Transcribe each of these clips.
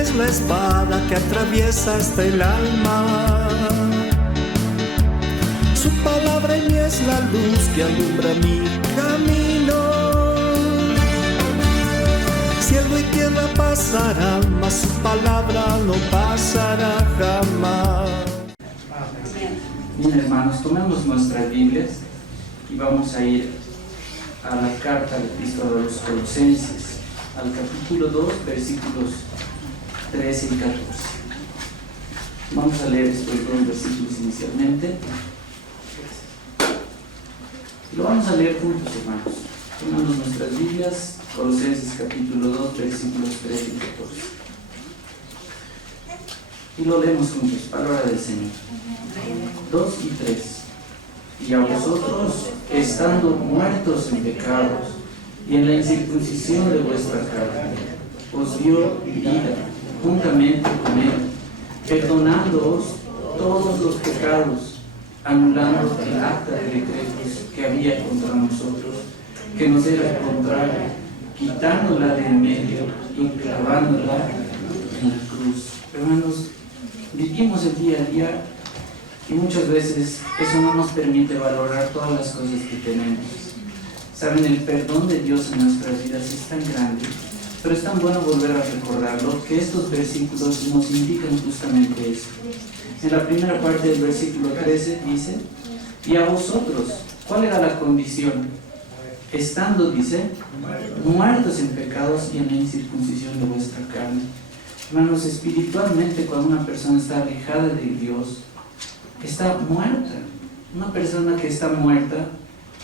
es la espada que atraviesa hasta el alma. Su palabra en mí es la luz que alumbra mi camino. Cielo y tierra pasarán, mas su palabra no pasará jamás. Bien, hermanos, tomemos nuestras Biblias y vamos a ir a la carta de Cristo a los Colosenses, al capítulo 2, versículos 13 y 14. Vamos a leer estos dos versículos inicialmente. Lo vamos a leer juntos, hermanos. Tomamos nuestras Biblias, Colosenses capítulo 2, versículos 13 y 14. Y lo leemos juntos, palabra del Señor. 2 y 3. Y a vosotros, estando muertos en pecados y en la incircuncisión de vuestra carne, os dio vida juntamente con Él, perdonándoos todos los pecados, anulando el acta de decretos que había contra nosotros, que nos era contraria, quitándola de en medio y clavándola en la cruz. Hermanos, vivimos el día a día y muchas veces eso no nos permite valorar todas las cosas que tenemos. Saben, el perdón de Dios en nuestras vidas es tan grande, pero es tan bueno volver a recordarlo, que estos versículos nos indican justamente eso. En la primera parte del versículo 13 dice: y a vosotros, ¿cuál era la condición? Estando, dice, muertos en pecados y en la incircuncisión de vuestra carne. Hermanos, espiritualmente, cuando una persona está alejada de Dios, está muerta. Una persona que está muerta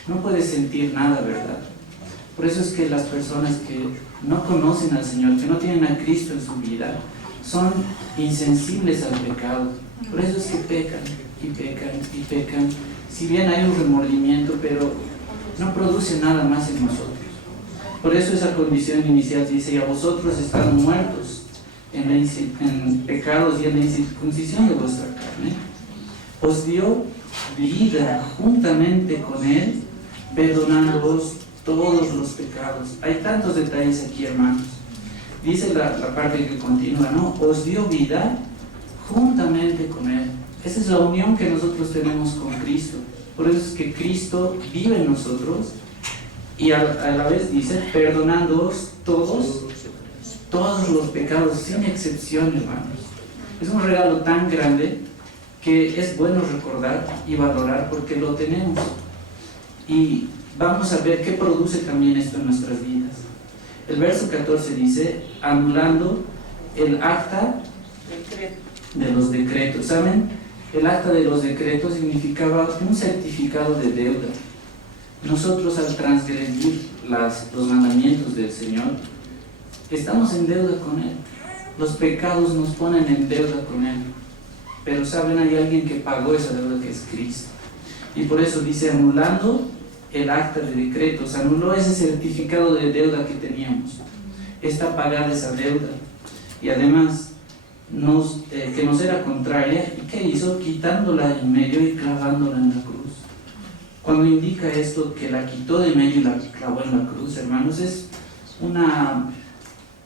no puede sentir nada, ¿verdad? Por eso es que las personas que no conocen al Señor, que no tienen a Cristo en su vida, son insensibles al pecado. Por eso es que pecan y pecan y pecan. Si bien hay un remordimiento, pero no produce nada más en nosotros. Por eso esa condición inicial dice: y a vosotros están muertos en pecados y en la incircuncisión de vuestra carne, os dio vida juntamente con Él, perdonándoos todos los pecados. Hay tantos detalles aquí, hermanos. Dice la parte que continúa, ¿no? Os dio vida juntamente con Él. Esa es la unión que nosotros tenemos con Cristo. Por eso es que Cristo vive en nosotros y a la vez dice, perdonándoos todos los pecados, sin excepción, hermanos. Es un regalo tan grande que es bueno recordar y valorar porque lo tenemos. Y vamos a ver qué produce también esto en nuestras vidas. El verso 14 dice, anulando el acta de los decretos. ¿Saben? El acta de los decretos significaba un certificado de deuda. Nosotros, al transgredir los mandamientos del Señor, estamos en deuda con Él. Los pecados nos ponen en deuda con Él. Pero saben, hay alguien que pagó esa deuda, que es Cristo. Y por eso dice, anulando el acta de decretos, anuló ese certificado de deuda que teníamos. Está pagada esa deuda. Y además, que nos era contraria, ¿y qué hizo? Quitándola en medio y clavándola en la cruz. Cuando indica esto, que la quitó de medio y la clavó en la cruz, hermanos, es una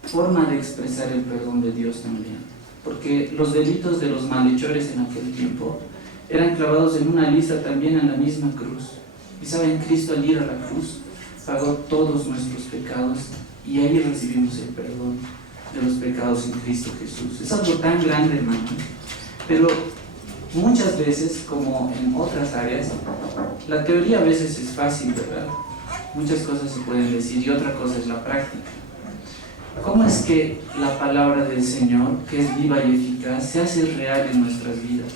forma de expresar el perdón de Dios también. Porque los delitos de los malhechores en aquel tiempo eran clavados en una lista también en la misma cruz. Y saben, Cristo al ir a la cruz pagó todos nuestros pecados y ahí recibimos el perdón de los pecados en Cristo Jesús. Es algo tan grande, hermano. Pero muchas veces, como en otras áreas, la teoría a veces es fácil, ¿verdad? Muchas cosas se pueden decir y otra cosa es la práctica. ¿Cómo es que la palabra del Señor, que es viva y eficaz, se hace real en nuestras vidas?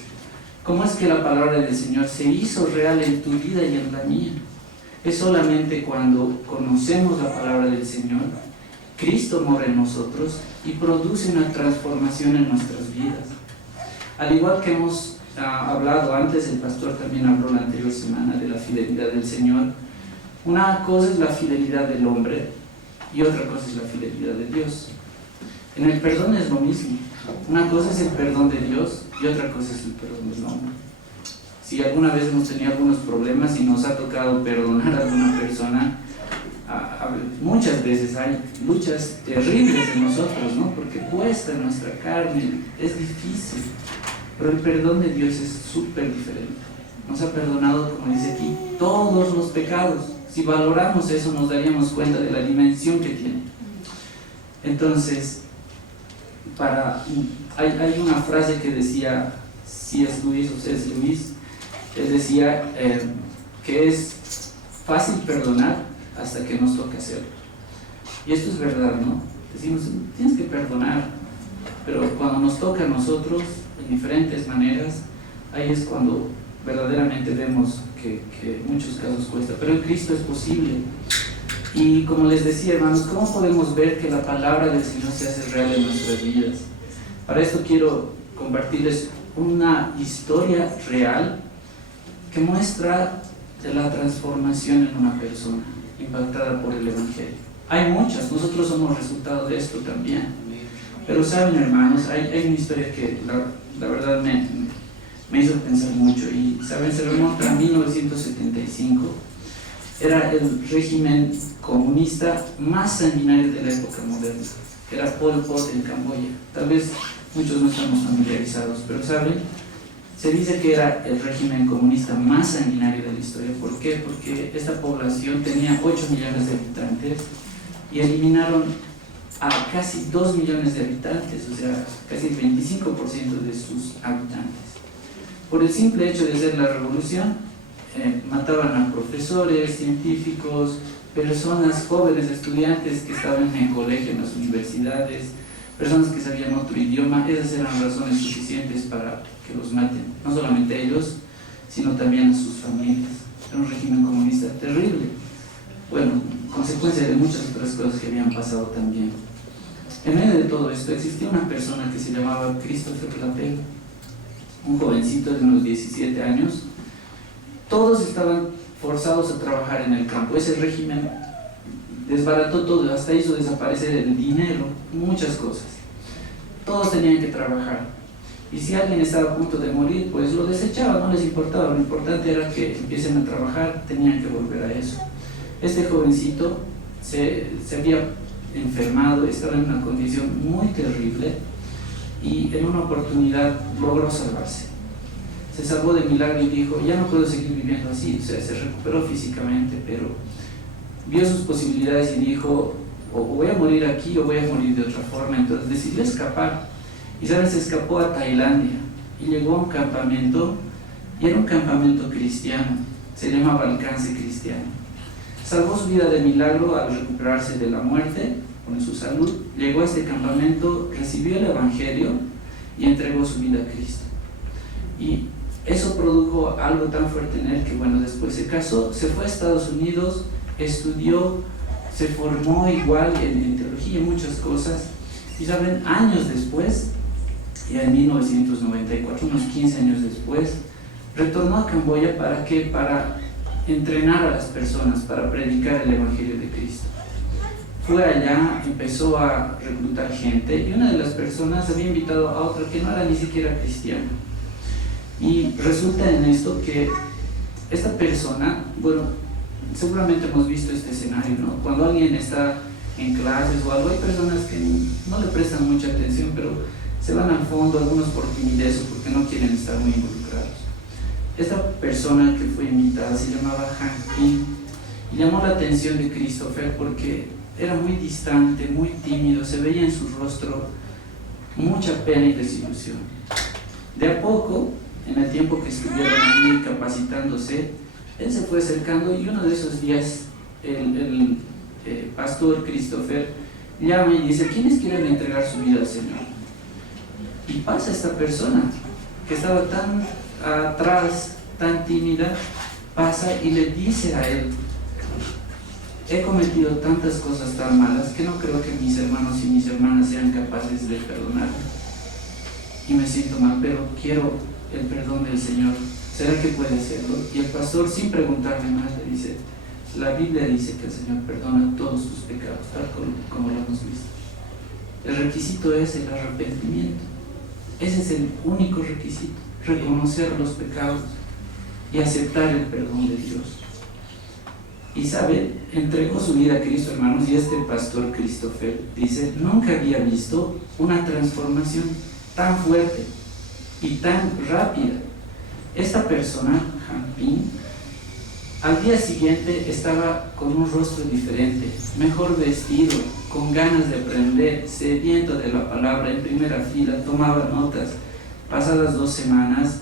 ¿Cómo es que la palabra del Señor se hizo real en tu vida y en la mía? Es solamente cuando conocemos la palabra del Señor, Cristo mora en nosotros y produce una transformación en nuestras vidas. Al igual que hemos hablado antes, el pastor también habló la anterior semana de la fidelidad del Señor. Una cosa es la fidelidad del hombre y otra cosa es la fidelidad de Dios. En el perdón es lo mismo. Una cosa es el perdón de Dios y otra cosa es el perdón del hombre. Si alguna vez hemos tenido algunos problemas y nos ha tocado perdonar a alguna persona, a muchas veces hay luchas terribles en nosotros, ¿no? Porque cuesta en nuestra carne, es difícil, pero el perdón de Dios es súper diferente. Nos ha perdonado, como dice aquí, todos los pecados. Si valoramos eso, nos daríamos cuenta de la dimensión que tiene. Entonces, hay una frase que decía C.S. Lewis, él decía que es fácil perdonar hasta que nos toca hacerlo. Y esto es verdad, ¿no? Decimos, tienes que perdonar, pero cuando nos toca a nosotros, en diferentes maneras, ahí es cuando verdaderamente vemos que en muchos casos cuesta, pero en Cristo es posible. Y como les decía, hermanos, ¿cómo podemos ver que la palabra del Señor se hace real en nuestras vidas? Para esto quiero compartirles una historia real que muestra la transformación en una persona impactada por el Evangelio. Hay muchas, nosotros somos resultado de esto también. Pero saben, hermanos, hay una historia que la verdad me hizo pensar mucho. Y saben, se remonta a 1975. Era el régimen comunista más sanguinario de la época moderna. Era Pol Pot en Camboya. Tal vez muchos no estamos familiarizados, pero saben, se dice que era el régimen comunista más sanguinario de la historia. ¿Por qué? Porque esta población tenía 8 millones de habitantes y eliminaron a casi 2 millones de habitantes, o sea, casi el 25% de sus habitantes. Por el simple hecho de hacer la revolución, mataban a profesores, científicos, personas jóvenes, estudiantes que estaban en colegio, en las universidades, personas que sabían otro idioma. Esas eran razones suficientes para que los maten, no solamente a ellos, sino también a sus familias. Era un régimen comunista terrible. Bueno, consecuencia de muchas otras cosas que habían pasado también. En medio de todo esto existía una persona que se llamaba Christopher Lapel, un jovencito de unos 17 años. Todos estaban forzados a trabajar en el campo. Ese régimen desbarató todo, hasta hizo desaparecer el dinero, muchas cosas. Todos tenían que trabajar. Y si alguien estaba a punto de morir, pues lo desechaba, no les importaba. Lo importante era que empiecen a trabajar, tenían que volver a eso. Este jovencito se había enfermado, estaba en una condición muy terrible y en una oportunidad logró salvarse. Se salvó de milagro y dijo, ya no puedo seguir viviendo así. O sea, se recuperó físicamente, pero vio sus posibilidades y dijo, o voy a morir aquí o voy a morir de otra forma. Entonces decidió escapar. Y saben, se escapó a Tailandia y llegó a un campamento, y era un campamento cristiano, se llamaba Alcance Cristiano. Salvó su vida de milagro al recuperarse de la muerte con su salud. Llegó a este campamento, recibió el Evangelio y entregó su vida a Cristo. Y eso produjo algo tan fuerte en él que, bueno, después se casó, se fue a Estados Unidos, estudió, se formó igual en teología y muchas cosas. Y saben, años después, ya en 1994, unos 15 años después, retornó a Camboya ¿para qué? Para entrenar a las personas, para predicar el Evangelio de Cristo. Fue allá, empezó a reclutar gente y una de las personas había invitado a otra que no era ni siquiera cristiana. Y resulta en esto que esta persona, bueno, seguramente hemos visto este escenario, ¿no? Cuando alguien está en clases o algo, hay personas que no le prestan mucha atención, pero se van al fondo, algunos por timidez o porque no quieren estar muy involucrados. Esta persona que fue invitada se llamaba Hank Ping y llamó la atención de Christopher porque era muy distante, muy tímido, se veía en su rostro mucha pena y desilusión. De a poco, en el tiempo que estuvieron allí capacitándose, él se fue acercando y uno de esos días el pastor Christopher llama y dice, ¿quiénes quieren entregar su vida al Señor? Y pasa esta persona que estaba tan atrás, tan tímida, pasa y le dice a él, he cometido tantas cosas tan malas que no creo que mis hermanos y mis hermanas sean capaces de perdonarme. Y me siento mal, pero quiero el perdón del Señor. ¿Será que puede hacerlo? Y el pastor, sin preguntarle más, le dice, la Biblia dice que el Señor perdona todos tus pecados, tal como lo hemos visto. El requisito es el arrepentimiento. Ese es el único requisito, reconocer los pecados y aceptar el perdón de Dios. Y sabe, entregó su vida a Cristo, hermanos, y este pastor Christopher dice, nunca había visto una transformación tan fuerte y tan rápida. Esta persona, Han Ping, al día siguiente estaba con un rostro diferente, mejor vestido, con ganas de aprender, sediento de la palabra, en primera fila, tomaba notas. Pasadas 2 semanas,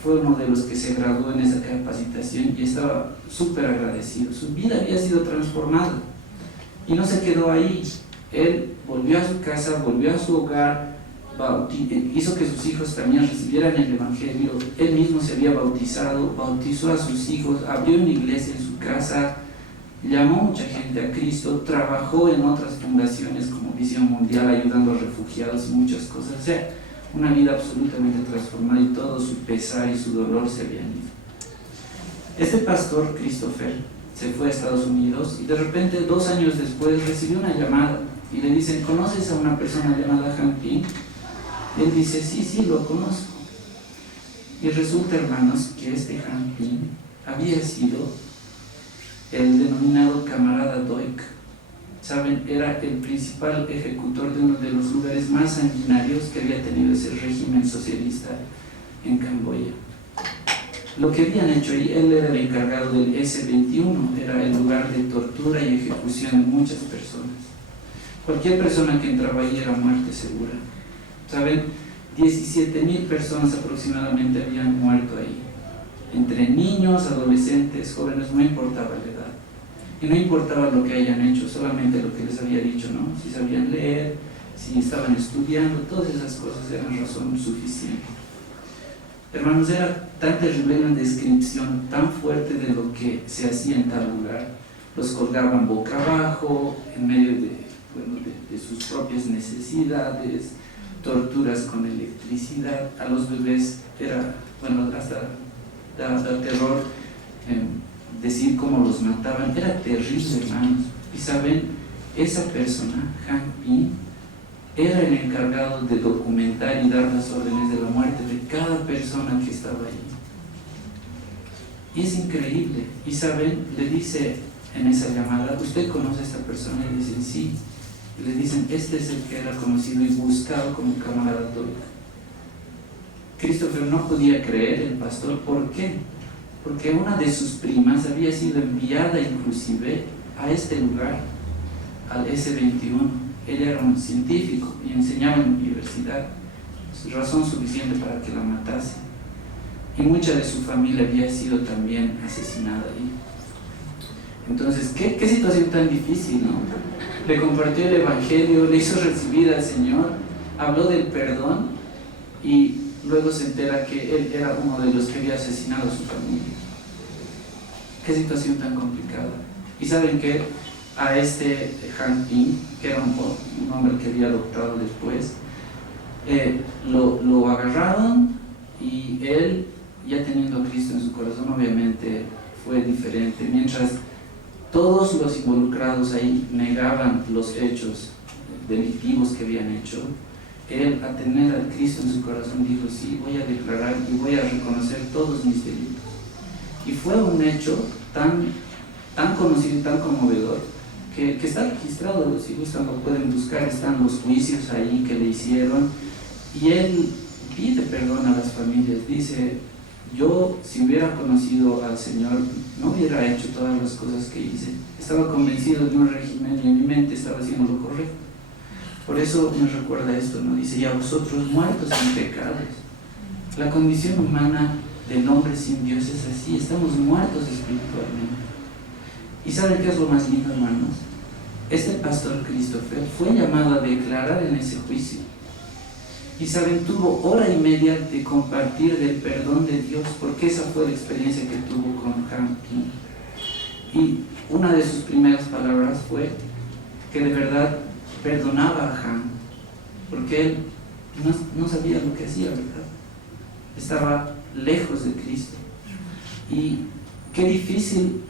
fue uno de los que se graduó en esa capacitación y estaba súper agradecido. Su vida había sido transformada y no se quedó ahí. Él volvió a su casa, volvió a su hogar, hizo que sus hijos también recibieran el Evangelio. Él mismo se había bautizado, bautizó a sus hijos, abrió una iglesia en su casa, llamó mucha gente a Cristo, trabajó en otras fundaciones como Visión Mundial, ayudando a refugiados y muchas cosas. O sea, una vida absolutamente transformada, y todo su pesar y su dolor se habían ido. Este pastor Christopher se fue a Estados Unidos y de repente 2 años después recibió una llamada y le dicen, ¿conoces a una persona llamada Han Ping? Él dice, sí, lo conozco. Y resulta, hermanos, que este Han Ping había sido el denominado camarada Doik. Saben, era el principal ejecutor de uno de los lugares más sanguinarios que había tenido ese régimen socialista en Camboya. Lo que habían hecho ahí, él era el encargado del S-21, era el lugar de tortura y ejecución de muchas personas. Cualquier persona que entraba ahí era muerte segura. Saben, 17,000 personas aproximadamente habían muerto ahí, entre niños, adolescentes, jóvenes, no importaba la edad. Y no importaba lo que hayan hecho, solamente lo que les había dicho, ¿no? Si sabían leer, si estaban estudiando, todas esas cosas eran razón suficiente. Hermanos, era tan terrible una descripción tan fuerte de lo que se hacía en tal lugar. Los colgaban boca abajo, en medio de sus propias necesidades, torturas con electricidad. A los bebés era, hasta da terror decir cómo los mataban. Era terrible, hermanos. Y saben, esa persona, Han Ping, era el encargado de documentar y dar las órdenes de la muerte de cada persona que estaba allí. Y es increíble. Y saben, le dice en esa llamada, ¿usted conoce a esta persona? Y dicen, sí. Y le dicen, este es el que era conocido y buscado como camarada Doik. Christopher no podía creer, el pastor. ¿Por qué? Porque una de sus primas había sido enviada inclusive a este lugar, al S-21. Ella era un científico y enseñaba en la universidad, razón suficiente para que la matase. Y mucha de su familia había sido también asesinada ahí. Entonces, ¿qué situación tan difícil, ¿no? Le compartió el Evangelio, le hizo recibir al Señor, habló del perdón y luego se entera que él era uno de los que había asesinado a su familia. Qué situación tan complicada. Y saben que a este Han Ping, que era un hombre que había adoptado después, lo agarraron, y él, ya teniendo a Cristo en su corazón, obviamente fue diferente. Mientras todos los involucrados ahí negaban los hechos delictivos que habían hecho, él, a tener a Cristo en su corazón, dijo, sí, voy a declarar y voy a reconocer todos mis delitos. Y fue un hecho tan conocido y tan conmovedor que está registrado. Si gustan lo pueden buscar, están los juicios ahí que le hicieron, y él pide perdón a las familias. Dice, yo, si hubiera conocido al Señor, no hubiera hecho todas las cosas que hice. Estaba convencido de un régimen y en mi mente estaba haciendo lo correcto. Por eso me recuerda esto, ¿no? Dice, y a vosotros muertos en pecados. La condición humana del hombre sin Dios es así, estamos muertos espiritualmente. ¿Y saben qué es lo más lindo, hermanos? Este pastor Christopher fue llamado a declarar en ese juicio. Y saben, tuvo 1:30 de compartir del perdón de Dios, porque esa fue la experiencia que tuvo con Han Ping. Y una de sus primeras palabras fue que de verdad perdonaba a Han, porque él no sabía lo que hacía, ¿verdad? Estaba lejos de Cristo. Y qué difícil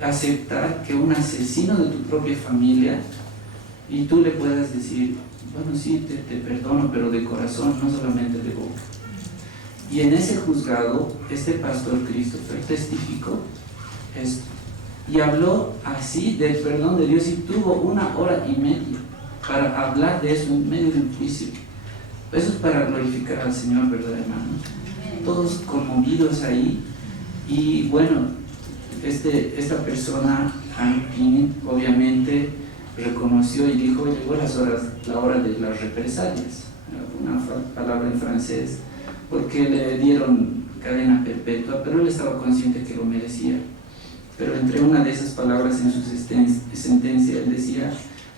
aceptar que un asesino de tu propia familia, y tú le puedas decir, bueno, sí, te perdono, pero de corazón, no solamente de boca. Y en ese juzgado, este pastor Christopher testificó esto. y habló así del perdón de Dios y tuvo 1 hora y media para hablar de eso en medio de un juicio. Eso es para glorificar al Señor, ¿verdad, hermanos? Todos conmovidos ahí. Y bueno, esta persona, Han Ping, obviamente reconoció y dijo: llegó la hora de las represalias, una palabra en francés, porque le dieron cadena perpetua, pero él estaba consciente que lo merecía. Pero entre una de esas palabras en su sentencia, él decía: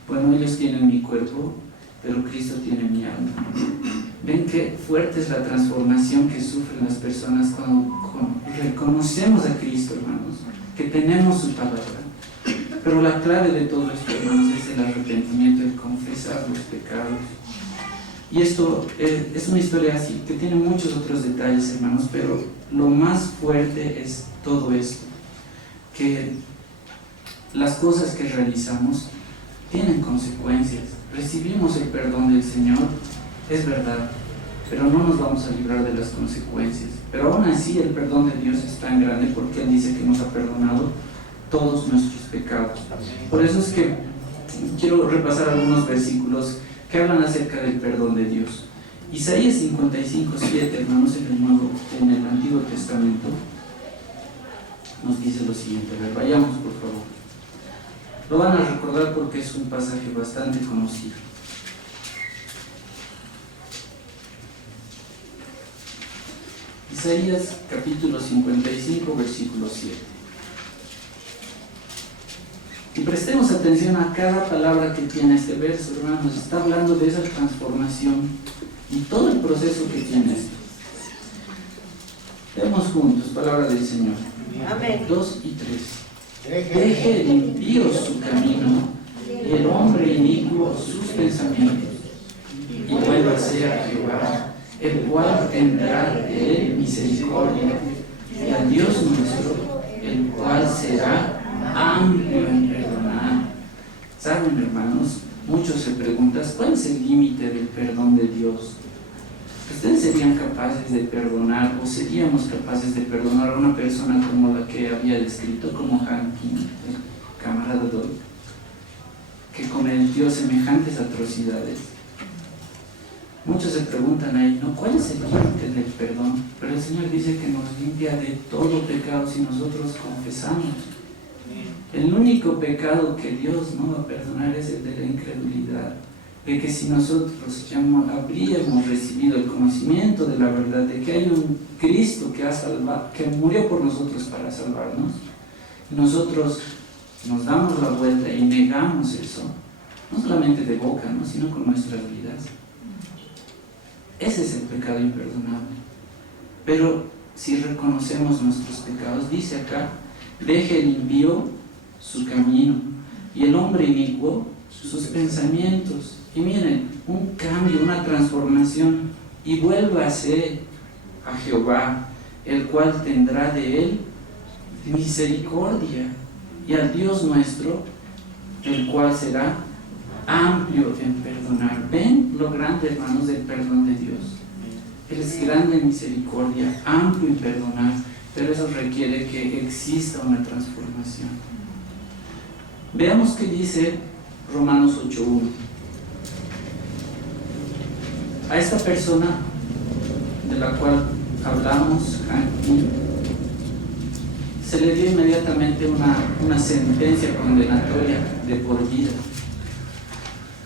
bueno, ellos tienen mi cuerpo, pero Cristo tiene mi alma. Ven qué fuerte es la transformación que sufren las personas cuando reconocemos a Cristo, hermanos, que tenemos su palabra. Pero la clave de todo esto, hermanos, es el arrepentimiento, el confesar los pecados. Y esto es una historia así, que tiene muchos otros detalles, hermanos, pero lo más fuerte es todo esto, que las cosas que realizamos tienen consecuencias. Recibimos el perdón del Señor, es verdad, pero no nos vamos a librar de las consecuencias. Pero aún así el perdón de Dios es tan grande porque Él dice que nos ha perdonado todos nuestros pecados. Por eso es que quiero repasar algunos versículos que hablan acerca del perdón de Dios. Isaías 55:7, hermanos, en el Antiguo Testamento, nos dice lo siguiente. A ver, vayamos por favor. Lo van a recordar porque es un pasaje bastante conocido. Isaías capítulo 55, versículo 7. Y prestemos atención a cada palabra que tiene este verso, hermanos. Está hablando de esa transformación y todo el proceso que tiene esto. Veamos juntos, palabra del Señor. Amén. 2 y 3. Deje el impío su camino y el hombre inicuo sus pensamientos, y vuélvase a Jehová, el cual tendrá de él misericordia, y a Dios nuestro, el cual será amplio en perdonar. ¿Saben, hermanos? Muchos se preguntan: ¿cuál es el límite del perdón de Dios? ¿Ustedes serían capaces de perdonar, o seríamos capaces de perdonar a una persona como la que había descrito, como Han Ping, el camarada Doy, que cometió semejantes atrocidades? Muchos se preguntan ahí, ¿no? ¿Cuál es el límite del perdón? Pero el Señor dice que nos limpia de todo pecado si nosotros confesamos. El único pecado que Dios no va a perdonar es el de la incredulidad, de que si nosotros habríamos recibido el conocimiento de la verdad, de que hay un Cristo que murió por nosotros para salvarnos, nosotros nos damos la vuelta y negamos eso, no solamente de boca, ¿no?, sino con nuestras vidas. Ese es el pecado imperdonable. Pero si reconocemos nuestros pecados, dice acá: deje el impío su camino y el hombre inicuo sus pensamientos. Y miren, un cambio, una transformación, y vuélvase a Jehová, el cual tendrá de él misericordia, y al Dios nuestro, el cual será amplio en perdonar. ¿Ven lo grande, hermanos, del perdón de Dios? Él es grande en misericordia, amplio en perdonar, pero eso requiere que exista una transformación. Veamos qué dice Romanos 8:1. A esta persona de la cual hablamos, Han Ping, se le dio inmediatamente una sentencia condenatoria de por vida.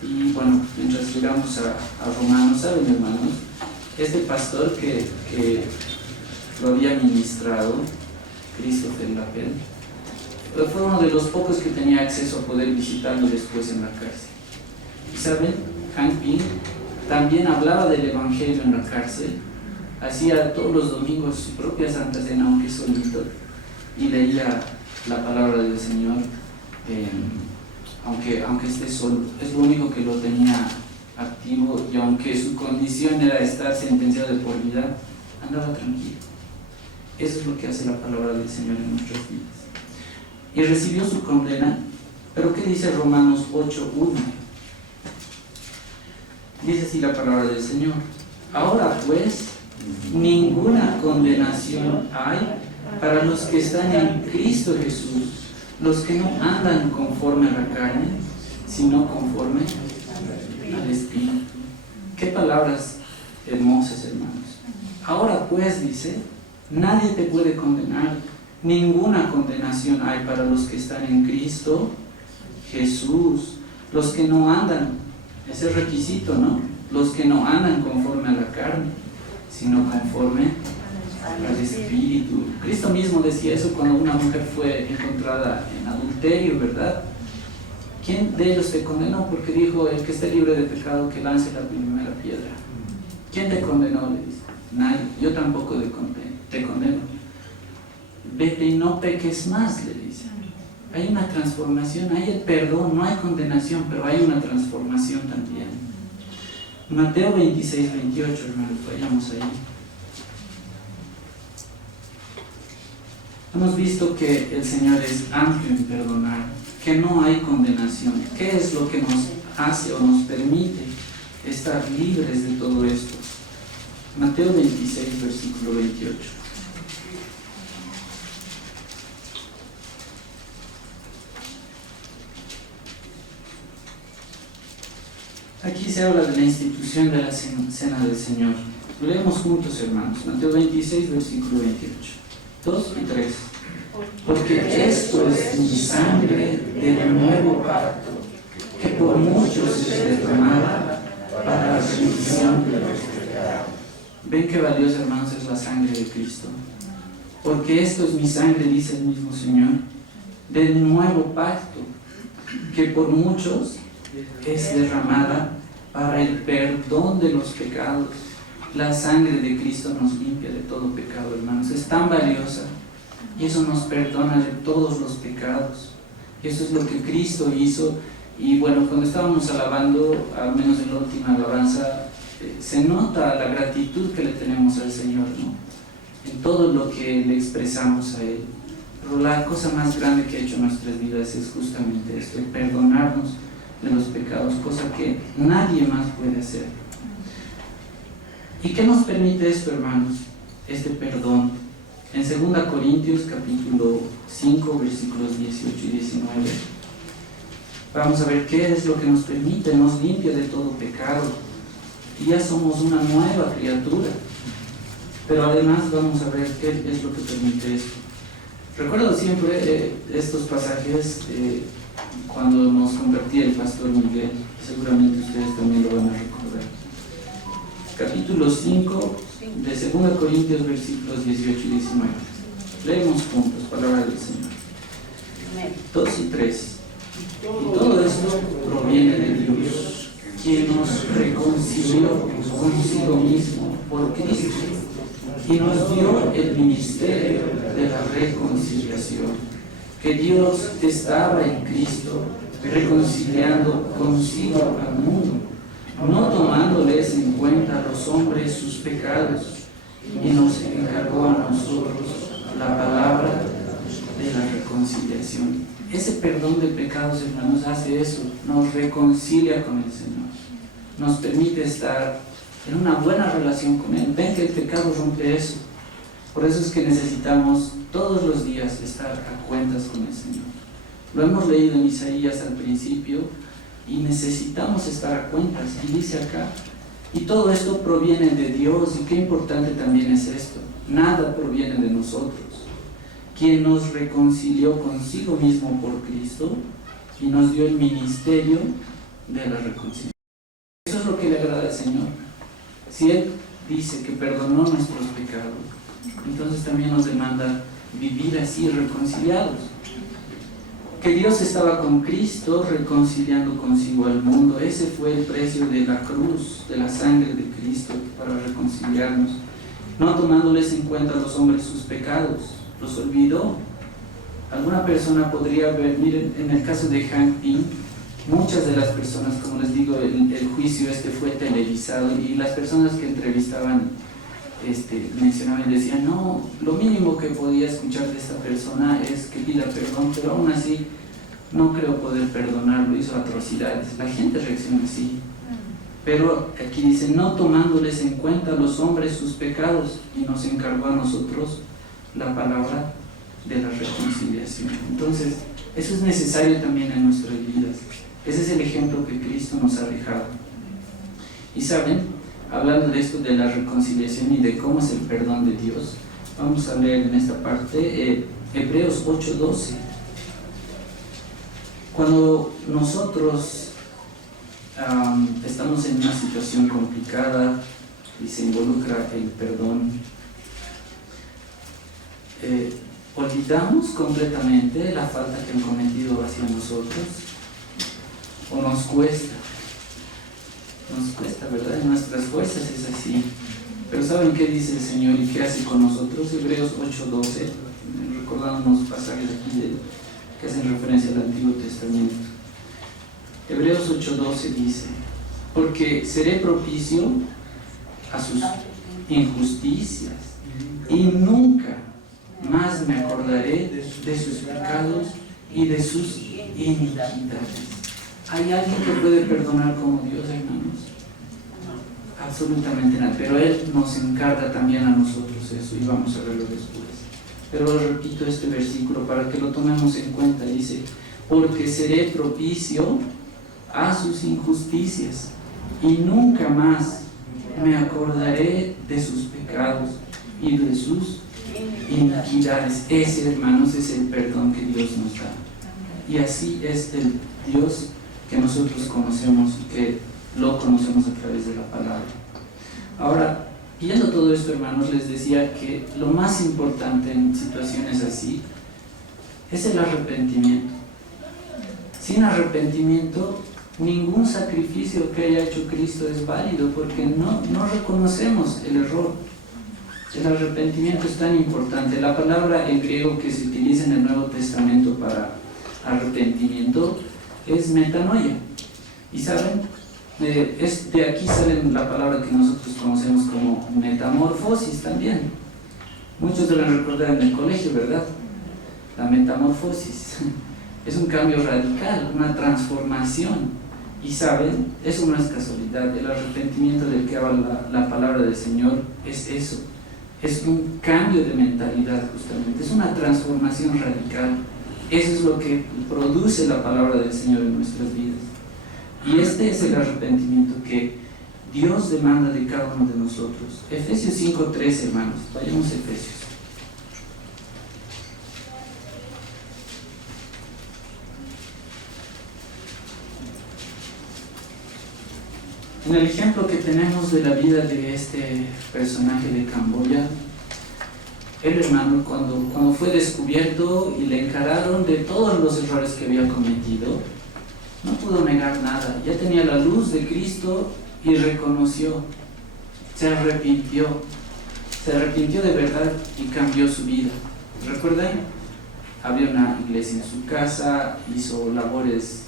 Y bueno, mientras llegamos a Romanos, ¿saben, hermanos? Este pastor que lo había ministrado, Christopher Lapel, fue uno de los pocos que tenía acceso a poder visitarlo después en la cárcel. Y saben, Han Ping también hablaba del Evangelio en la cárcel, hacía todos los domingos su propia Santa Cena, aunque solito, y leía la palabra del Señor, aunque esté solo. Es lo único que lo tenía activo, y aunque su condición era estar sentenciado de por vida, andaba tranquilo. Eso es lo que hace la palabra del Señor en nuestras vidas. Y recibió su condena, pero ¿qué dice Romanos 8:1? Dice así la palabra del Señor: ahora pues, ninguna condenación hay para los que están en Cristo Jesús, los que no andan conforme a la carne, sino conforme al Espíritu. Qué palabras hermosas, hermanos. Ahora pues, dice, nadie te puede condenar, ninguna condenación hay para los que están en Cristo Jesús, los que no andan, ese es requisito, ¿no? Los que no andan conforme a la carne, sino conforme al Espíritu. Cristo mismo decía eso cuando una mujer fue encontrada en adulterio, ¿verdad? ¿Quién de ellos te condenó? Porque dijo, el que esté libre de pecado, que lance la primera piedra. ¿Quién te condenó? Le dice. Nadie. Yo tampoco te condeno. Vete y no peques más, le dice. Hay una transformación, hay el perdón, no hay condenación, pero hay una transformación también. Mateo 26, 28, hermanos, vayamos ahí. Hemos visto que el Señor es amplio en perdonar, que no hay condenación. ¿Qué es lo que nos hace o nos permite estar libres de todo esto? Mateo 26, versículo 28. Aquí se habla de la institución de la cena del Señor. Lo leemos juntos, hermanos. Mateo 26, versículo 28. 2 y 3. Porque esto es mi sangre del nuevo pacto, que por muchos es derramada para la remisión de los pecados. ¿Ven qué valiosa, hermanos, es la sangre de Cristo? Porque esto es mi sangre, dice el mismo Señor, del nuevo pacto, que por muchos es derramada para el perdón de los pecados. La sangre de Cristo nos limpia de todo pecado, hermanos. Es tan valiosa y eso nos perdona de todos los pecados. Y eso es lo que Cristo hizo. Y bueno, cuando estábamos alabando, al menos en la última alabanza, se nota la gratitud que le tenemos al Señor, ¿no? En todo lo que le expresamos a Él. Pero la cosa más grande que ha hecho en nuestras vidas es justamente esto, el perdonarnos de los pecados, cosa que nadie más puede hacer. ¿Y qué nos permite esto, hermanos? Este perdón. En 2 Corintios capítulo 5, versículos 18 y 19, vamos a ver qué es lo que nos permite, nos limpia de todo pecado. Y ya somos una nueva criatura. Pero además vamos a ver qué es lo que permite esto. Recuerdo siempre estos pasajes cuando nos convertía el pastor Miguel. Seguramente ustedes también lo van a recordar. Capítulo 5 de 2 Corintios, versículos 18 y 19. Leemos juntos, palabra del Señor. 2 y 3. Y todo esto proviene de Dios, quien nos reconcilió consigo mismo por Cristo y nos dio el ministerio de la reconciliación, que Dios estaba en Cristo reconciliando consigo al mundo, no tomándoles en cuenta a los hombres sus pecados, y nos encargó a nosotros la palabra de la reconciliación. Ese perdón de pecados, hermanos, hace eso, nos reconcilia con el Señor, nos permite estar en una buena relación con Él. Ven que el pecado rompe eso. Por eso es que necesitamos todos los días estar a cuentas con el Señor. Lo hemos leído en Isaías al principio y necesitamos estar a cuentas. Y dice acá, y todo esto proviene de Dios. Y qué importante también es esto. Nada proviene de nosotros. Quien nos reconcilió consigo mismo por Cristo y nos dio el ministerio de la reconciliación. Eso es lo que le agrada al Señor. Si Él dice que perdonó nuestros pecados, entonces también nos demanda vivir así, reconciliados. Que Dios estaba con Cristo reconciliando consigo al mundo. Ese fue el precio de la cruz, de la sangre de Cristo para reconciliarnos. No tomándoles en cuenta a los hombres sus pecados, los olvidó. Alguna persona podría ver, miren, en el caso de Hank Pym, muchas de las personas, como les digo, el juicio fue televisado y las personas que entrevistaban mencionaban y decían, no, lo mínimo que podía escuchar de esta persona es que pida perdón, pero aún así no creo poder perdonarlo, hizo atrocidades. La gente reacciona así. Pero aquí dice, no tomándoles en cuenta a los hombres sus pecados, y nos encargó a nosotros la palabra de la reconciliación. Entonces, eso es necesario también en nuestras vidas. Ese es el ejemplo que Cristo nos ha dejado. Y saben, hablando de esto de la reconciliación y de cómo es el perdón de Dios, vamos a leer en esta parte Hebreos 8:12. Cuando nosotros estamos en una situación complicada y se involucra el perdón, olvidamos completamente la falta que han cometido hacia nosotros, o nos cuesta, ¿verdad? En nuestras fuerzas es así. Pero ¿saben qué dice el Señor y qué hace con nosotros? Hebreos 8:12, recordando unos pasajes aquí que hacen referencia al Antiguo Testamento. Hebreos 8:12 dice: porque seré propicio a sus injusticias y nunca más me acordaré de sus pecados y de sus iniquidades. ¿Hay alguien que puede perdonar como Dios, hermanos? Absolutamente nada, pero Él nos encarga también a nosotros eso, y vamos a verlo después. Pero repito este versículo para que lo tomemos en cuenta. Dice: porque seré propicio a sus injusticias y nunca más me acordaré de sus pecados y de sus iniquidades. Ese, hermanos, es el perdón que Dios nos da. Y así es el Dios que nosotros conocemos y que lo conocemos a través de la palabra. Ahora, viendo todo esto, hermanos, les decía que lo más importante en situaciones así es el arrepentimiento. Sin arrepentimiento, ningún sacrificio que haya hecho Cristo es válido, porque no reconocemos el error. El arrepentimiento es tan importante. La palabra en griego que se utiliza en el Nuevo Testamento para arrepentimiento es metanoia. Y saben, de aquí sale la palabra que nosotros conocemos como metamorfosis también. Muchos deben recordar en el colegio, ¿verdad? La metamorfosis es un cambio radical, una transformación. Y saben, eso no es casualidad. El arrepentimiento del que habla la palabra del Señor es eso. Es un cambio de mentalidad, justamente. Es una transformación radical. Eso es lo que produce la palabra del Señor en nuestras vidas. Y este es el arrepentimiento que Dios demanda de cada uno de nosotros. Efesios 5:13, hermanos. Vayamos a Efesios. En el ejemplo que tenemos de la vida de este personaje de Camboya, el hermano, cuando fue descubierto y le encararon de todos los errores que había cometido, no pudo negar nada. Ya tenía la luz de Cristo y reconoció, se arrepintió de verdad y cambió su vida. ¿Recuerdan? Había una iglesia en su casa, hizo labores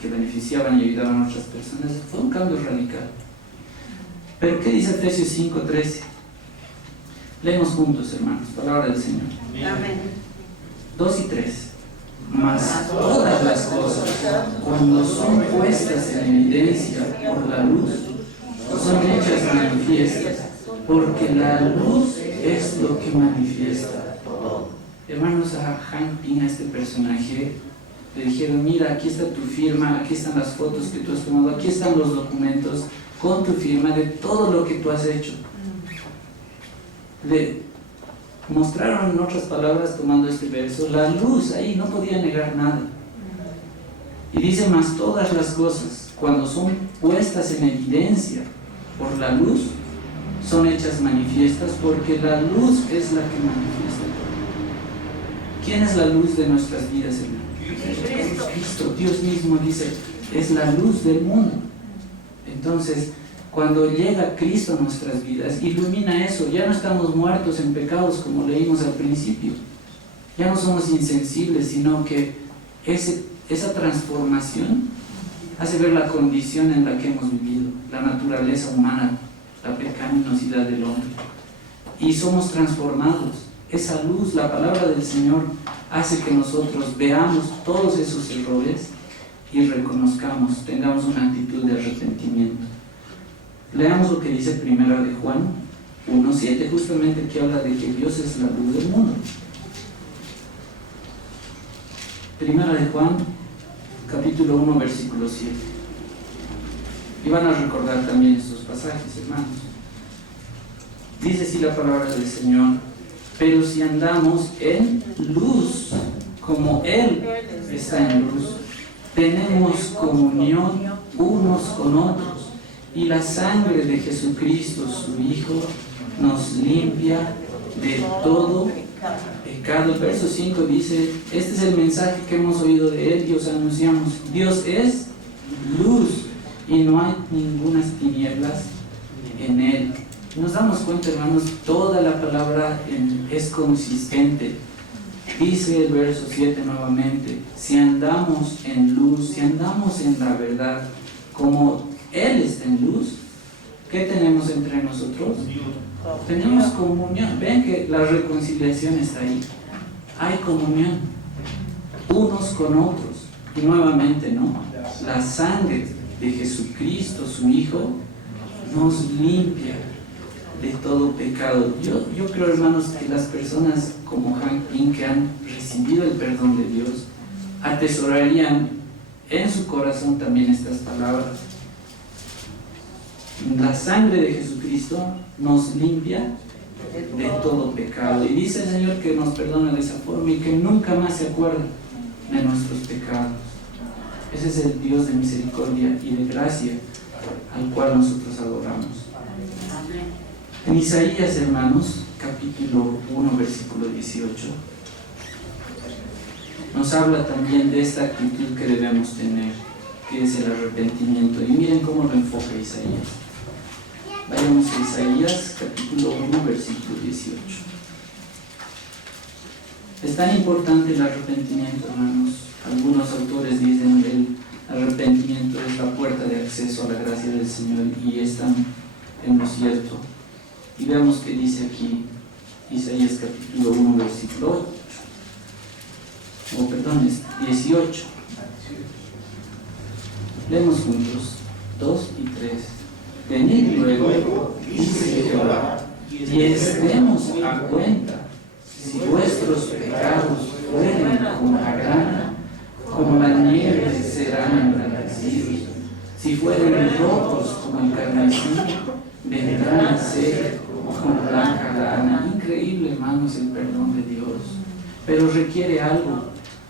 que beneficiaban y ayudaban a otras personas. Fue un cambio radical. Pero ¿qué dice Efesios 5:13? Leemos juntos, hermanos, palabra del Señor. Amén. 2 y 3. Mas todas las cosas, cuando son puestas en evidencia por la luz, son hechas manifiestas, porque la luz es lo que manifiesta todo. Hermanos, a Han Ping, a este personaje, le dijeron: mira, aquí está tu firma, aquí están las fotos que tú has tomado, aquí están los documentos con tu firma de todo lo que tú has hecho. Le mostraron, en otras palabras, tomando este verso, la luz ahí, no podía negar nada. Y dice: mas todas las cosas, cuando son puestas en evidencia por la luz, son hechas manifiestas, porque la luz es la que manifiesta todo. ¿Quién es la luz de nuestras vidas, hermanos? Cristo. Dios mismo dice: es la luz del mundo. Entonces, cuando llega Cristo a nuestras vidas, ilumina eso. Ya no estamos muertos en pecados como leímos al principio. Ya no somos insensibles, sino que esa transformación hace ver la condición en la que hemos vivido, la naturaleza humana, la pecaminosidad del hombre. Y somos transformados. Esa luz, la palabra del Señor, hace que nosotros veamos todos esos errores y reconozcamos, tengamos una actitud de arrepentimiento. Leamos lo que dice Primera de Juan 1:7, justamente, que habla de que Dios es la luz del mundo. Primera de Juan, capítulo 1, versículo 7. Y van a recordar también estos pasajes, hermanos. Dice así la palabra del Señor: pero si andamos en luz, como Él está en luz, tenemos comunión unos con otros, y la sangre de Jesucristo, su Hijo, nos limpia de todo pecado. El verso 5 dice: este es el mensaje que hemos oído de Él y os anunciamos. Dios es luz y no hay ningunas tinieblas en Él. Nos damos cuenta, hermanos, toda la palabra es consistente. Dice el verso 7 nuevamente: si andamos en luz, si andamos en la verdad, como Él está en luz, ¿qué tenemos entre nosotros? Tenemos comunión. Ven que la reconciliación está ahí. Hay comunión unos con otros. Y nuevamente, ¿no? La sangre de Jesucristo, su Hijo, nos limpia de todo pecado. Yo creo, hermanos, que las personas como Hank Pink, que han recibido el perdón de Dios, atesorarían en su corazón también estas palabras. La sangre de Jesucristo nos limpia de todo pecado. Y dice el Señor que nos perdona de esa forma y que nunca más se acuerda de nuestros pecados. Ese es el Dios de misericordia y de gracia al cual nosotros adoramos. En Isaías, hermanos, capítulo 1, versículo 18, nos habla también de esta actitud que debemos tener, que es el arrepentimiento. Y miren cómo lo enfoca Isaías. Vayamos a Isaías, capítulo 1, versículo 18. Es tan importante el arrepentimiento, hermanos. Algunos autores dicen que el arrepentimiento es la puerta de acceso a la gracia del Señor, y están en lo cierto. Y veamos qué dice aquí Isaías capítulo 1, versículo 18. Leemos juntos, 2 y 3. Venid luego, dice Jehová, y estemos a cuenta. Si vuestros pecados fueren como la grana, como la nieve serán emblanquecidos. Si fueren rojos como el carmesí, vendrán a ser como blanca lana. Increíble, hermanos, el perdón de Dios. Pero requiere algo.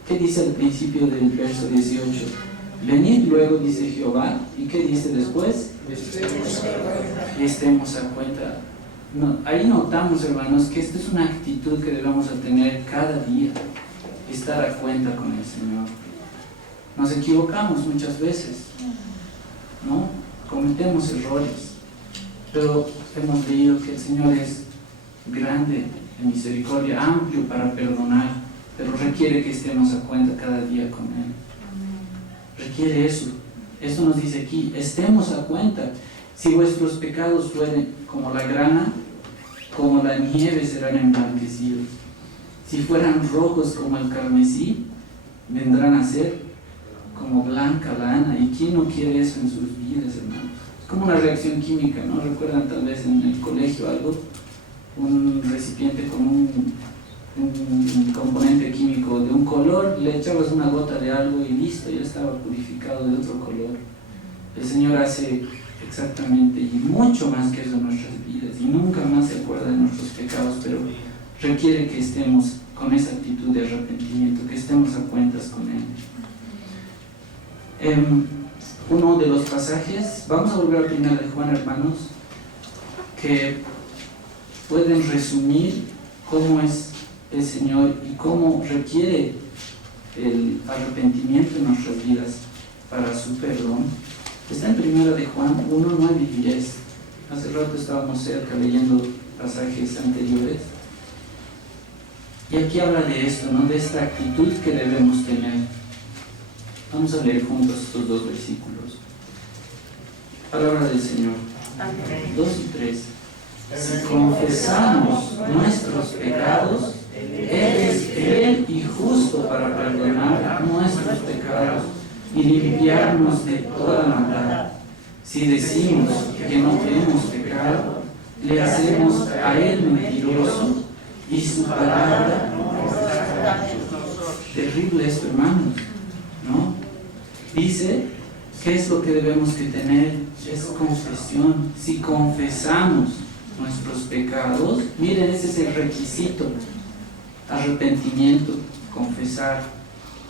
¿Qué dice al principio del verso 18? Venid luego, dice Jehová. ¿Y qué dice después? Y estemos a cuenta. No, ahí notamos, hermanos, que esta es una actitud que debemos tener cada día. Estar a cuenta con el Señor. Nos equivocamos muchas veces, ¿no? Cometemos errores. Pero hemos leído que el Señor es grande en misericordia, amplio para perdonar, pero requiere que estemos a cuenta cada día con Él. Requiere eso. Esto nos dice aquí: estemos a cuenta. Si vuestros pecados fueren como la grana, como la nieve serán emblanquecidos. Si fueran rojos como el carmesí, vendrán a ser como blanca lana. ¿Y quién no quiere eso en sus vidas, hermanos? Es como una reacción química, ¿no? ¿Recuerdan tal vez en el colegio algo? Un recipiente con un componente químico de un color, le echabas una gota de algo y listo, ya estaba purificado de otro color. El Señor hace exactamente y mucho más que eso en nuestras vidas, y nunca más se acuerda de nuestros pecados, pero requiere que estemos con esa actitud de arrepentimiento, que estemos a cuentas con Él. Uno de los pasajes, vamos a volver a 1 de Juan, hermanos, que pueden resumir cómo es el Señor y cómo requiere el arrepentimiento en nuestras vidas para su perdón. Está en 1 de Juan 1, 9 y 10. Hace rato estábamos cerca leyendo pasajes anteriores. Y aquí habla de esto, ¿no? De esta actitud que debemos tener. Vamos a leer juntos estos dos versículos. Palabra del Señor. 2 y 3. Si confesamos nuestros pecados, Él es fiel y justo para perdonar nuestros pecados y limpiarnos de toda maldad. Si decimos que no hemos pecado, le hacemos a Él mentiroso y su palabra no está en nosotros. terrible esto, hermanos, ¿no? Dice, ¿qué es lo que debemos que tener? Es confesión. Si confesamos nuestros pecados, miren, ese es el requisito: arrepentimiento, confesar.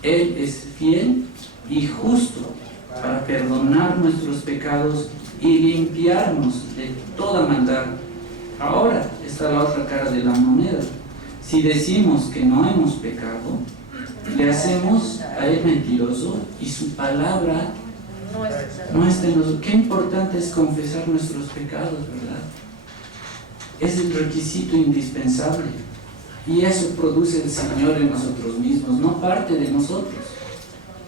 Él es fiel y justo para perdonar nuestros pecados y limpiarnos de toda maldad. Ahora está la otra cara de la moneda. Si decimos que no hemos pecado, le hacemos a él mentiroso y su palabra no está en nosotros. Qué importante es confesar nuestros pecados, ¿verdad? Es el requisito indispensable. Y eso produce el Señor en nosotros mismos, no parte de nosotros.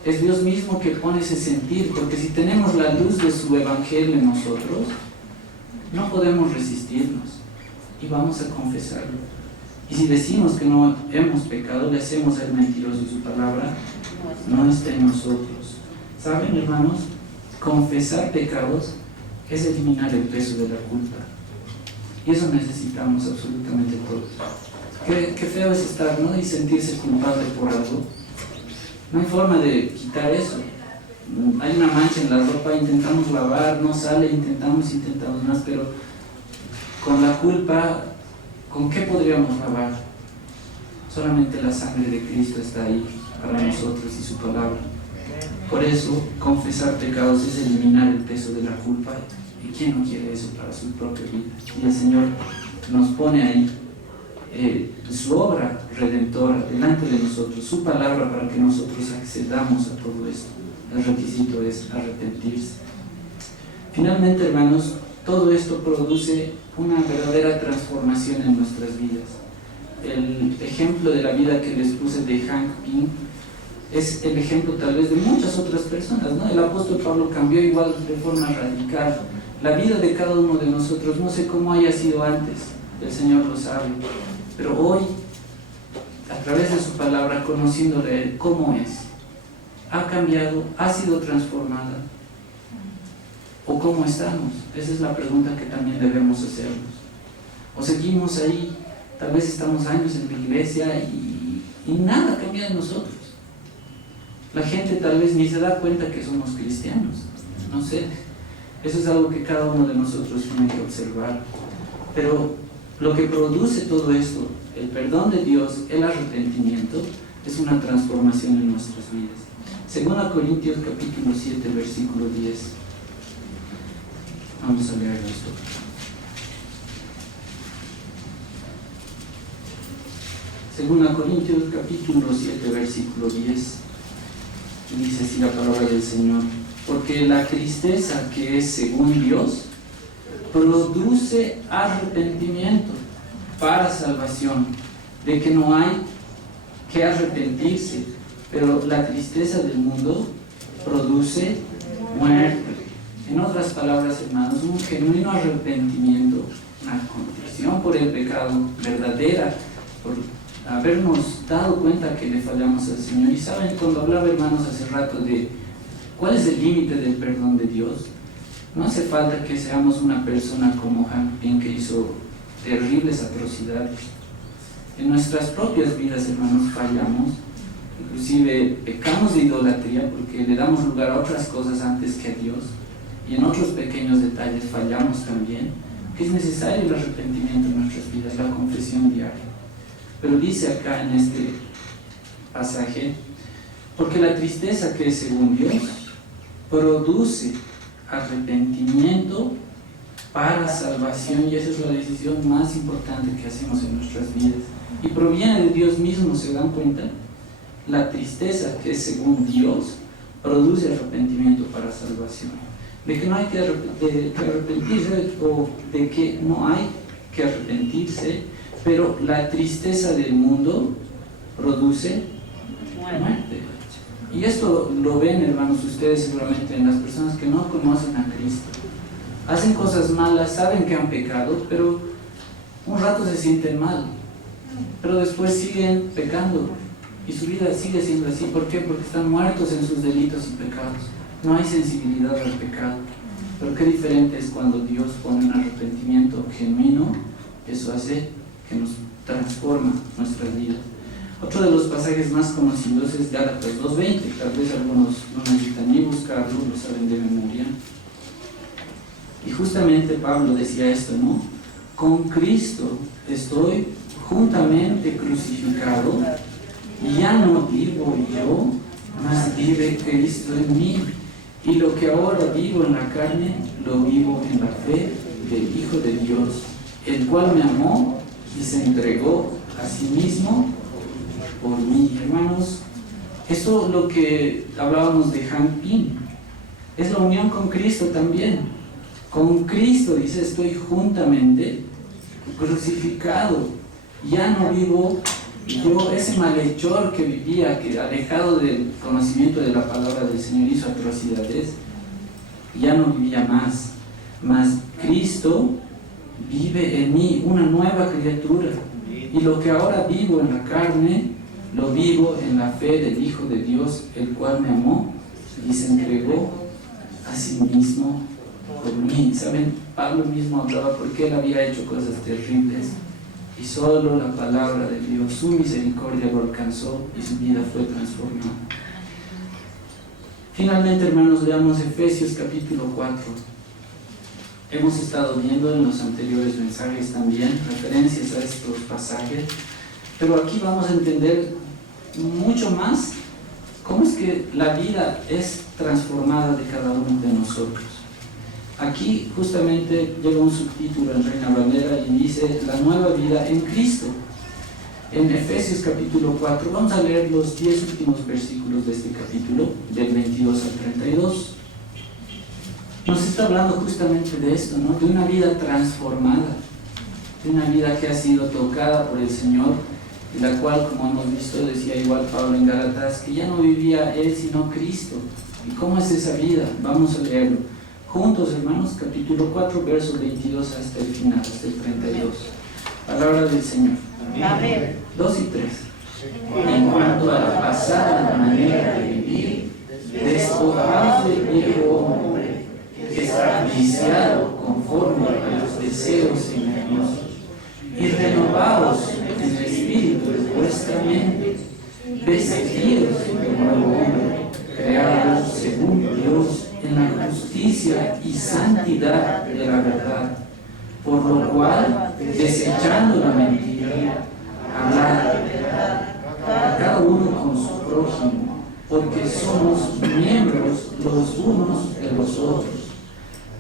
Es Dios mismo que pone ese sentir, porque si tenemos la luz de su Evangelio en nosotros, no podemos resistirnos y vamos a confesarlo. Y si decimos que no hemos pecado, le hacemos al mentiroso y su palabra no está en nosotros. ¿Saben, hermanos? Confesar pecados es eliminar el peso de la culpa. Y eso necesitamos absolutamente todos. Qué feo es estar, ¿no? Y sentirse culpable por algo. No hay forma de quitar eso. Hay una mancha en la ropa, intentamos lavar, no sale, intentamos más, pero con la culpa, ¿con qué podríamos lavar? Solamente la sangre de Cristo está ahí para nosotros y su palabra. Por eso, confesar pecados es eliminar el peso de la culpa. ¿Y quién no quiere eso para su propia vida? Y el Señor nos pone ahí su obra redentora delante de nosotros, su palabra, para que nosotros accedamos a todo esto. El requisito es arrepentirse. Finalmente, hermanos, todo esto produce una verdadera transformación en nuestras vidas. El ejemplo de la vida que les puse de Hank Ping es el ejemplo tal vez de muchas otras personas, ¿no? El apóstol Pablo cambió igual de forma radical la vida de cada uno de nosotros. No sé cómo haya sido antes, el Señor lo sabe, pero hoy, a través de su palabra, conociéndole cómo es, ha cambiado, ha sido transformada. ¿O cómo estamos? Esa es la pregunta que también debemos hacernos. ¿O seguimos ahí? Tal vez estamos años en la iglesia y nada cambia en nosotros. La gente tal vez ni se da cuenta que somos cristianos. No sé. Eso es algo que cada uno de nosotros tiene que observar. Pero lo que produce todo esto, el perdón de Dios, el arrepentimiento, es una transformación en nuestras vidas. 2 Corintios capítulo 7, versículo 10. Vamos a leer esto. Segunda Corintios capítulo 7, versículo 10. Dice así la palabra del Señor: porque la tristeza que es según Dios produce arrepentimiento para salvación, de que no hay que arrepentirse, pero la tristeza del mundo produce muerte. En otras palabras, hermanos, un genuino arrepentimiento, una contrición por el pecado verdadera, por habernos dado cuenta que le fallamos al Señor. Y saben, cuando hablaba, hermanos, hace rato de cuál es el límite del perdón de Dios, no hace falta que seamos una persona como Hank Ping, que hizo terribles atrocidades. En nuestras propias vidas, hermanos, fallamos. Inclusive pecamos de idolatría porque le damos lugar a otras cosas antes que a Dios. Y en otros pequeños detalles fallamos también, que es necesario el arrepentimiento en nuestras vidas, la confesión diaria. Pero dice acá en este pasaje: porque la tristeza que es según Dios produce arrepentimiento para salvación, y esa es la decisión más importante que hacemos en nuestras vidas. Y proviene de Dios mismo, ¿se dan cuenta? La tristeza que es según Dios produce arrepentimiento para salvación. De que no hay que arrepentirse, o de que no hay que arrepentirse, pero la tristeza del mundo produce muerte. Y esto lo ven, hermanos, ustedes seguramente en las personas que no conocen a Cristo. Hacen cosas malas, saben que han pecado, pero un rato se sienten mal, pero después siguen pecando y su vida sigue siendo así. ¿Por qué? Porque están muertos en sus delitos y pecados. No hay sensibilidad al pecado. Pero qué diferente es cuando Dios pone un arrepentimiento genuino. Eso hace que nos transforma nuestras vidas. Otro de los pasajes más conocidos es Gálatas 2:20, tal vez algunos no necesitan ni buscarlo, lo saben de memoria. Y justamente Pablo decía esto, ¿no? Con Cristo estoy juntamente crucificado, y ya no vivo yo, mas vive Cristo en mí. Y lo que ahora vivo en la carne, lo vivo en la fe del Hijo de Dios, el cual me amó y se entregó a sí mismo por mí. Hermanos, eso lo que hablábamos de Han Ping, es la unión con Cristo también. Con Cristo, dice, estoy juntamente crucificado. Ya no vivo yo, ese malhechor que vivía, que alejado del conocimiento de la palabra del Señor hizo atrocidades, ya no vivía más. Mas Cristo vive en mí, una nueva criatura. Y lo que ahora vivo en la carne, lo vivo en la fe del Hijo de Dios, el cual me amó y se entregó a sí mismo por mí. ¿Saben? Pablo mismo hablaba porque él había hecho cosas terribles y solo la palabra de Dios, su misericordia lo alcanzó y su vida fue transformada. Finalmente, hermanos, veamos Efesios capítulo 4. Hemos estado viendo en los anteriores mensajes también referencias a estos pasajes, pero aquí vamos a entender mucho más cómo es que la vida es transformada de cada uno de nosotros. Aquí justamente llega un subtítulo en Reina Valera y dice la nueva vida en Cristo. En Efesios capítulo 4 vamos a leer los 10 últimos versículos de este capítulo, del 22 al 32. Nos está hablando justamente de esto, ¿no? De una vida transformada, de una vida que ha sido tocada por el Señor, en la cual, como hemos visto, decía igual Pablo en Gálatas, que ya no vivía él sino Cristo. ¿Y cómo es esa vida? Vamos a leerlo juntos, hermanos, capítulo 4, versos 22 hasta el final, hasta el 32. Palabra del Señor. Amén. 2 y 3. En cuanto a la pasada manera de vivir, despojaos del viejo hombre, que está viciado conforme a los deseos engañosos, y renovaos en el espíritu de vuestra mente, vestidos del nuevo hombre, creados según Dios en la justicia y santidad de la verdad, por lo cual, desechando la mentira, hablad a cada uno con su prójimo, porque somos miembros los unos de los otros.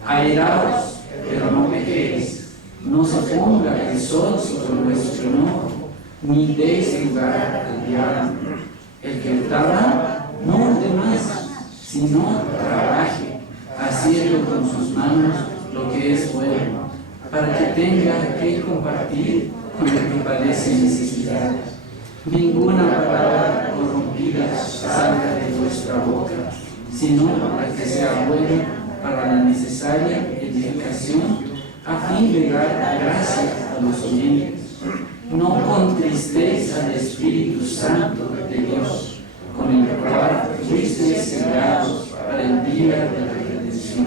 Airaos, pero no pequéis, no se ponga el sol sobre vuestro enojo, ni deis lugar al diablo. El que hurtaba, no hurte más, sino trabaje, haciendo con sus manos lo que es bueno, para que tenga que compartir con el que padece necesidad. Ninguna palabra corrompida salga de vuestra boca, sino la que sea buena para la necesaria edificación, a fin de dar gracia a los oyentes. No contristéis al Espíritu Santo de Dios, con el cual fuisteis sellados para el día de la redención.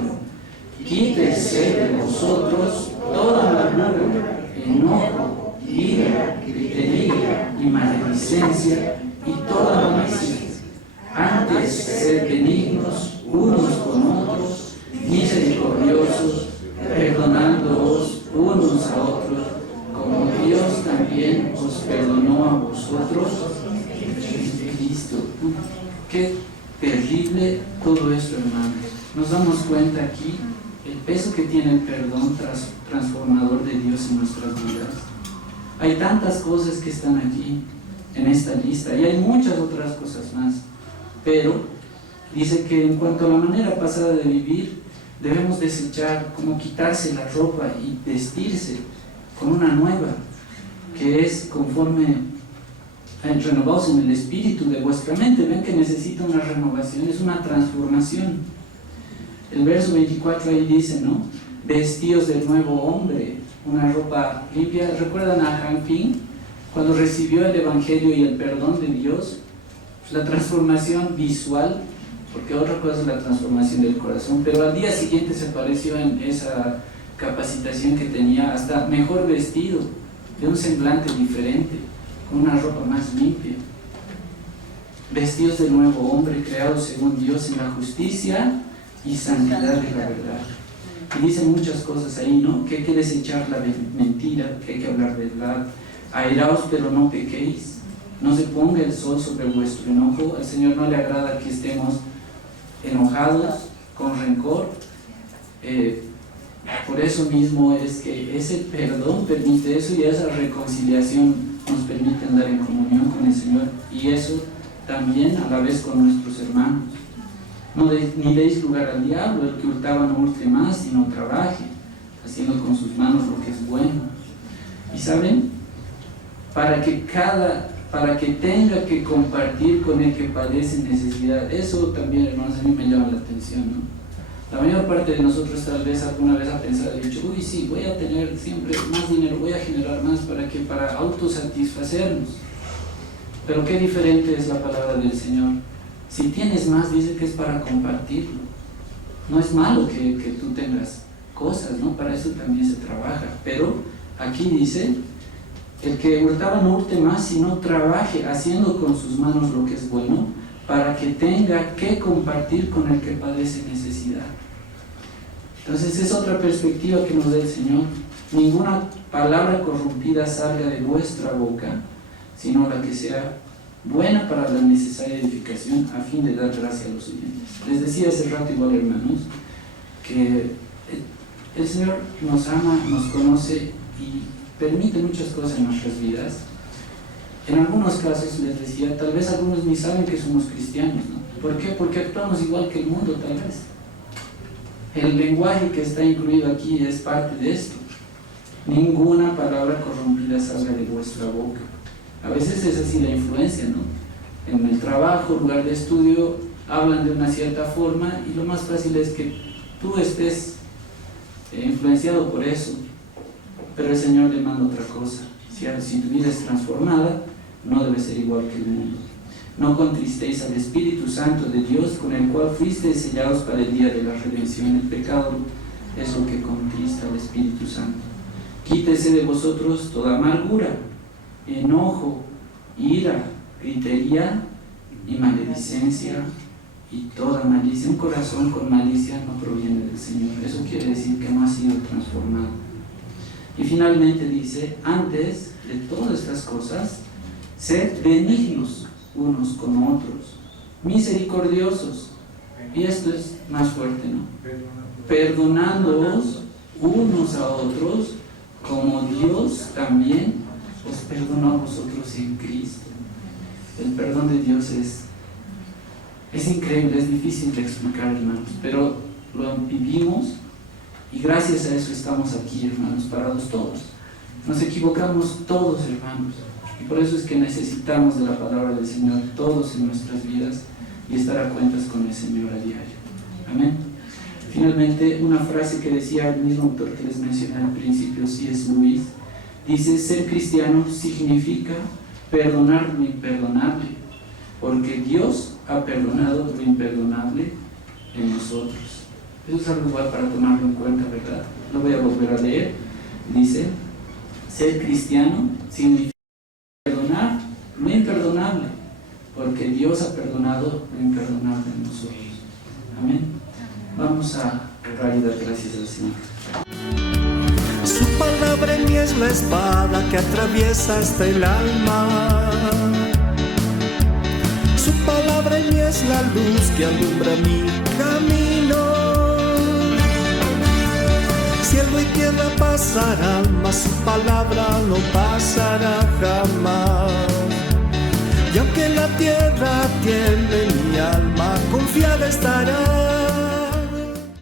Quítese de vosotros toda amargura, enojo, ira, gritería y maledicencia y toda malicia. Antes, sed benignos unos con otros, misericordiosos, perdonándoos unos a otros, como Dios también os perdonó a vosotros en Cristo. Qué terrible todo esto, hermanos. Nos damos cuenta aquí el peso que tiene el perdón transformador de Dios en nuestras vidas. Hay tantas cosas que están allí en esta lista y hay muchas otras cosas más, pero dice que en cuanto a la manera pasada de vivir, debemos desechar, como quitarse la ropa y vestirse con una nueva, que es conforme renovados en el espíritu de vuestra mente. Ven que necesita una renovación, es una transformación. El verso 24 ahí dice, ¿no? Vestidos del nuevo hombre, una ropa limpia. ¿Recuerdan a Han Ping? Cuando recibió el evangelio y el perdón de Dios, pues la transformación visual, porque otra cosa es la transformación del corazón, pero al día siguiente se apareció en esa capacitación que tenía, hasta mejor vestido, de un semblante diferente. con una ropa más limpia, vestidos del nuevo hombre, creados según Dios en la justicia y santidad de la verdad. Y dice muchas cosas ahí, ¿no? Que hay que desechar la mentira, que hay que hablar verdad. Airaos, pero no pequéis. No se ponga el sol sobre vuestro enojo. Al Señor no le agrada que estemos enojados, con rencor. Por eso mismo es que ese perdón permite eso, y esa reconciliación nos permite andar en comunión con el Señor, y eso también a la vez con nuestros hermanos. Ni deis lugar al diablo. El que hurtaba no hurte más, sino trabaje, haciendo con sus manos lo que es bueno. Y saben, para que tenga que compartir con el que padece necesidad. Eso también, hermanos, a mí me llama la atención, ¿no? La mayor parte de nosotros tal vez alguna vez ha pensado y dicho, uy, sí, voy a tener siempre más dinero, voy a generar más, para autosatisfacernos. Pero qué diferente es la palabra del Señor. Si tienes más, dice que es para compartirlo. No es malo que tú tengas cosas, ¿no? Para eso también se trabaja. Pero aquí dice, el que hurtaba no hurte más, sino trabaje, haciendo con sus manos lo que es bueno, para que tenga que compartir con el que padece necesidad. Entonces es otra perspectiva que nos da el Señor. Ninguna palabra corrompida salga de vuestra boca, sino la que sea buena para la necesaria edificación, a fin de dar gracia a los oyentes. Les decía hace rato igual, hermanos, que el Señor nos ama, nos conoce y permite muchas cosas en nuestras vidas. En algunos casos, les decía, tal vez algunos ni saben que somos cristianos, ¿no? ¿Por qué? Porque actuamos igual que el mundo, tal vez. El lenguaje que está incluido aquí es parte de esto. Ninguna palabra corrompida salga de vuestra boca. A veces es así la influencia, ¿no? En el trabajo, lugar de estudio, hablan de una cierta forma, y lo más fácil es que tú estés influenciado por eso. Pero el Señor demanda otra cosa. Si tu vida es transformada, no debe ser igual que el mundo. No contristéis al Espíritu Santo de Dios, con el cual fuisteis sellados para el día de la redención. El pecado es lo que contrista al Espíritu Santo. Quítese de vosotros toda amargura, enojo, ira, gritería y maledicencia y toda malicia. Un corazón con malicia no proviene del Señor. Eso quiere decir que no ha sido transformado. Y finalmente dice, antes de todas estas cosas, sed benignos unos con otros, misericordiosos. Y esto es más fuerte, ¿no? Perdonándoos unos a otros, como Dios también os perdonó a vosotros en Cristo. El perdón de Dios es increíble, es difícil de explicar, hermanos, pero lo vivimos. Y gracias a eso estamos aquí, hermanos, parados todos. Nos equivocamos todos, hermanos. Y por eso es que necesitamos de la palabra del Señor todos en nuestras vidas, y estar a cuentas con el Señor a diario. Amén. Finalmente, una frase que decía el mismo autor que les mencioné al principio, C.S. Lewis, dice, ser cristiano significa perdonar lo imperdonable, porque Dios ha perdonado lo imperdonable en nosotros. Eso es algo igual para tomarlo en cuenta, ¿verdad? Lo voy a volver a leer. Dice, ser cristiano significa perdonar lo imperdonable, porque Dios ha perdonado lo imperdonable en nosotros. Amén. Vamos a orar y dar gracias al Señor. Su palabra en mí es la espada que atraviesa hasta el alma. Su palabra en mí es la luz que alumbra mi camino. Cielo y tierra pasarán, mas su palabra no pasará jamás. Y aunque la tierra tiemble, mi alma confiada estará.